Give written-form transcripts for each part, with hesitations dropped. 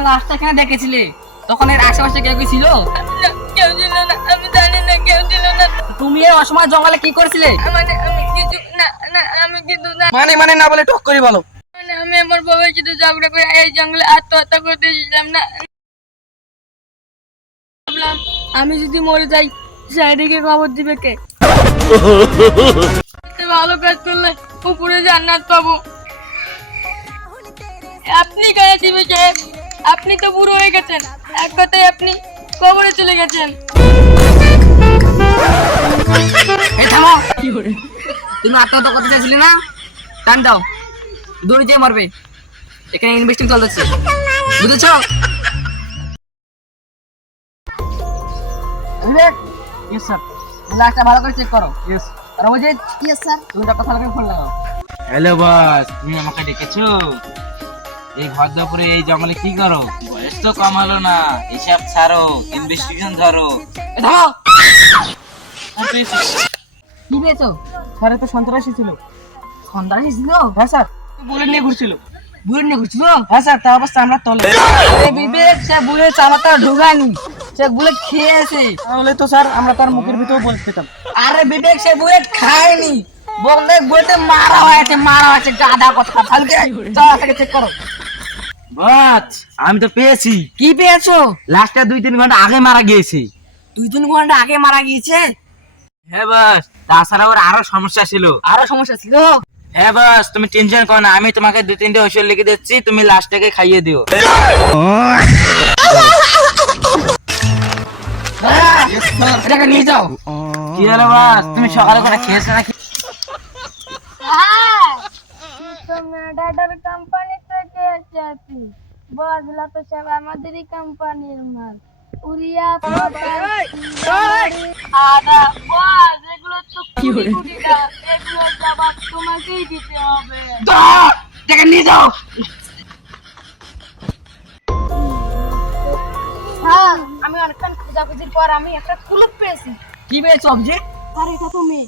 যখন লাস্টটা এখানে দেখেছিলে তখন এর আশেপাশে কেউ কি ছিল? কেউ ছিল না, আমি জানি না কেউ ছিল না। তুমি এই অসময় জঙ্গলে কি করেছিলে? মানে আমি কিছু না না আমি কিন্তু না মানে না বলে টক করে বলো। মানে আমি আমার বাবার সাথে ঝগড়া করে এই জঙ্গলে আত্মহত্যা করতে এসেছিলাম না। ভাবলাম আমি যদি মরে যাই সাইডে খবর দিবে কে? ভালো কাজ করলে উপরে জান্নাত পাবো। আপনি কেন দিবে সাহেব? আপনি তো বুড়ো হয়ে গেছেন, এক কথায় আপনি কবরে চলে গেছেন। এই থামো। তুমি আত্মহত্যা করতে চাইছিলে না? টান দাও, দড়ি দিয়ে মারবে। এখানে ইনভেস্টিং চলতেছে, বুঝেছো? বিবেক, ইয়েস স্যার। লাস্টটা ভালো করে চেক করো। ইয়েস। আর ওই যে ইয়েস স্যার, তুমি ডক্টর সাহেবকে ফোন লাগাও। হ্যালো বস, তুমি আমাকে ডেকেছো? এই ভদ্রপুরে এই জঙ্গলে কি করো? বয়স তো কম হলো না, এসব ছাড়ো, ইনভেস্টিগেশন ধরো। এই থামো। আর পেয়েছি। কি পেয়েছো? স্যার তো সন্ত্রাসী ছিল। সন্ধ্যায় ছিল? হ্যাঁ স্যার, বুলেট নিয়ে ঘুরছিল। বুড়ি নিয়ে ঘুরছিল? হ্যাঁ স্যার, তা অবস্থা আমরা তলে। আরে বিবেক, সে বুলেট চামাটা ঢুকায়নি, সে বুলেট খেয়েছে। তাহলে তো স্যার আমরা তার মুখের ভিতর বলতে পেতাম। আরে বিবেক, সে বুলেট খায়নি, বন্ধে বুলেটে মারা হয়েছে গাধা কথা। ফালকে চল থেকে চেক করো। বস, আমি তো পেয়েছি। কি পেয়েছো? লাস্টটা 2-3 ঘন্টা আগে মারা গিয়েছে। 2-3 ঘন্টা আগে মারা গিয়েছে? হ্যাঁ বস, তাছাড়া ওর আরো সমস্যা ছিল। আরো সমস্যা ছিল? হ্যাঁ বস, তুমি টেনশন করো না, আমি তোমাকে 2-3টে ওষুধ লিখে দিচ্ছি, তুমি লাস্টটাকে খাইয়ে দিও। এটাকে নিয়ে যাও। কি হলো বস, তুমি সকালে করে খেয়েছো নাকি? ডাটার কোম্পানি থেকে এসেছি, বজলা তো সব আমাদেরই কোম্পানির মাল। উড়িয়া আদা বস, এগুলো তো কোটি টাকা, এগুলো জবাব তোমাকেই দিতে হবে। এটাকে নিয়ে যাও। হ্যাঁ, আমি অনেকক্ষণ খোঁজাখুঁজির পর আমি একটা কুলুপ পেয়েছি। কি পেয়েছো অভিজিৎ? আর এটা তো মেয়ে।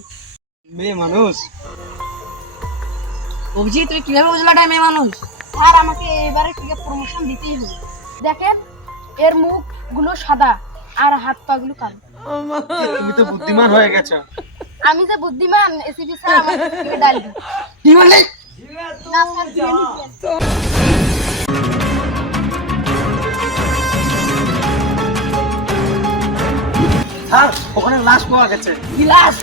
মেয়ে মানুষ। অভিজিৎ, তুমি কিভাবে বুঝলা এটা মেয়ে মানুষ? স্যার আমাকে এবারে থেকে প্রমোশন দিতেই হবে। দেখেন এর মুখ গুলো সাদা আর হাত পা গুলো কালো। তুমি তো বুদ্ধিমান হয়ে গেছো। আমি যে বুদ্ধিমান, এসিপি স্যার আমাকে ডাল দিন। কি বললে? না স্যার, দিয়ে দিন। স্যার, ওখানে লাশ পাওয়া গেছে। গিলাস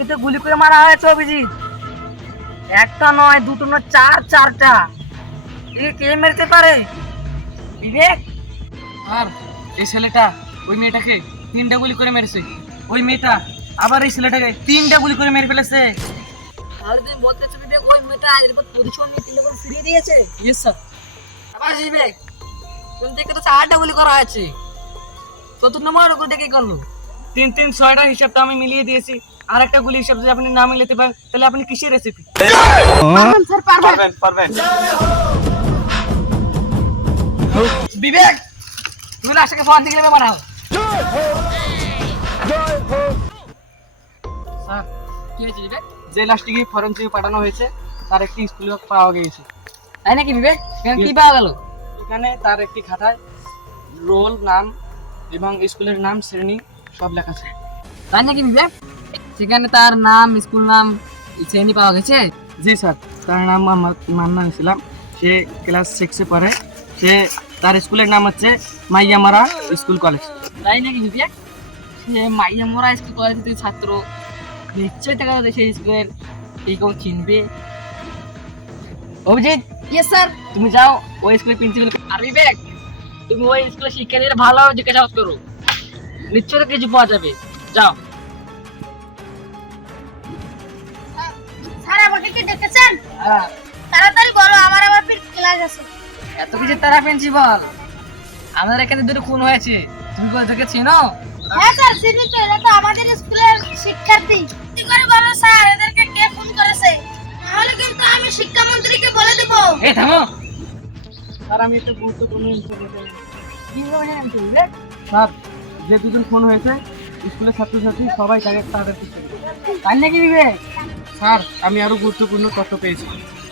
একে গুলি করে মারা হয়েছে অভিজিৎ। একটা নয়, দুটো নয়, চারটা। একে কে মেরতে পারে? বিবেক? আর এই ছেলেটা ওই মেয়েটাকে 3টা গুলি করে মেরেছে। ওই মেয়েটা আবার এই ছেলেটাকে 3টা গুলি করে মেরে ফেলেছে। তাহলে তুমি বলতে চাচ্ছো বিবেক ওই মেয়েটা এরপর প্রতিশোধ নিয়ে 3টা করে ফিরিয়ে দিয়েছে? Yes sir. আবার বিবেক, তুমি দেখে তো 4টা গুলি করা হয়েছে, 4 নম্বর ওটা কে করলো? 3 6টা হিসাবটা আমি মিলিয়ে দিয়েছি। আর একটা গুলি হিসাব যদি আপনি না মিলাতে পারেন তাহলে আপনি কিসের রেসিপি? পারবেন স্যার, পারবেন। পারবেন। বিবেক, তুমি লাস্টকে ফোন থেকে নেবে মারাও। স্যার, কি হয়েছে বিবেক? যে লাশটিকে ফরেনসিকে পাঠানো হয়েছে তার একটি স্কুল ব্যাগ পাওয়া গিয়েছে। তাই নাকি বিবেক? এখানে কি পাওয়া গেল? এখানে তার একটি খাতায় রোল নাম এবং স্কুলের নাম শ্রেণী সব লেখা আছে। তাই নাকি বিবেক? সেখানে তার নাম, স্কুল নাম, শ্রেণী পাওয়া গেছে? জি স্যার, তার নাম মান্নান ইসলাম। সে ক্লাস 6-এ পড়ে। সে তার স্কুলের নাম হচ্ছে মাইয়ামারা স্কুল কলেজ। তাই নাকি বিবেক? সে মাইয়া মোরা স্কুল কলেজের ছাত্র, নিশ্চয়ই টাকা সেই স্কুলের কেউ চিনবে। Abhijit, yes sir. তুমি যাও ওই স্কুলের প্রিন্সিপাল। আর বিবেক, তুমি ওই স্কুলের শিক্ষার্থীদের ভালোভাবে জিজ্ঞাসাবাদ করো, নিশ্চয়ই কিছু পাওয়া যাবে। যাও। স্যার আমাকে কি ডেকেছেন? হ্যাঁ, তাড়াতাড়ি বলো, আমার আবার ক্লাস আছে। এত কিছু তারা প্রিন্সিপাল, আমাদের এখানে 2টো খুন হয়েছে, তুমি কোথাকে চেনো? হ্যাঁ স্যার, চিনি তো, এরা তো আমাদের স্কুলের শিক্ষার্থী। কি করে বলো স্যার এদেরকে কে ফোন করেছে? তাহলে কিন্তু আমি শিক্ষামন্ত্রীকে বলে দেব। এই থামো। স্যার, আমি একটা গুরুত্বপূর্ণ ইনফরমেশন। কিভাবে জানেন তো বিবেক? স্যার, যে দুজন ফোন হয়েছে স্কুলের ছাত্রছাত্রী সবাই তাদের পিছনে। তাই নাকি বিবেক? স্যার, আমি আরো গুরুত্বপূর্ণ তথ্য পেয়েছি।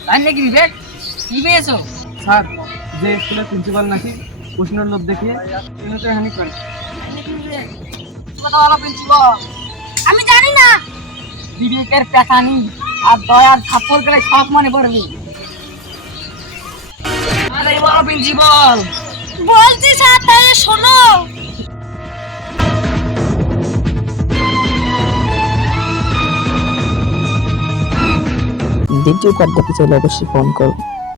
তাই নাকি বিবেক? কি পেয়েছো? স্যার, যে স্কুলের প্রিন্সিপাল নাকি প্রশ্নের লোভ দেখিয়ে ইউনিটে হানি করে। কথা বলো প্রিন্সিপাল। আমি জানি না। বিবেকের পেছানি আর দয়ার থাপ্পড় করে সব মনে পড়বে। আরে বলো প্রিন্সিপাল। বলছি স্যার, তাহলে শোনো। দ্বিতীয় কার্ড দেখতে চাইলে অবশ্যই ফোন করো।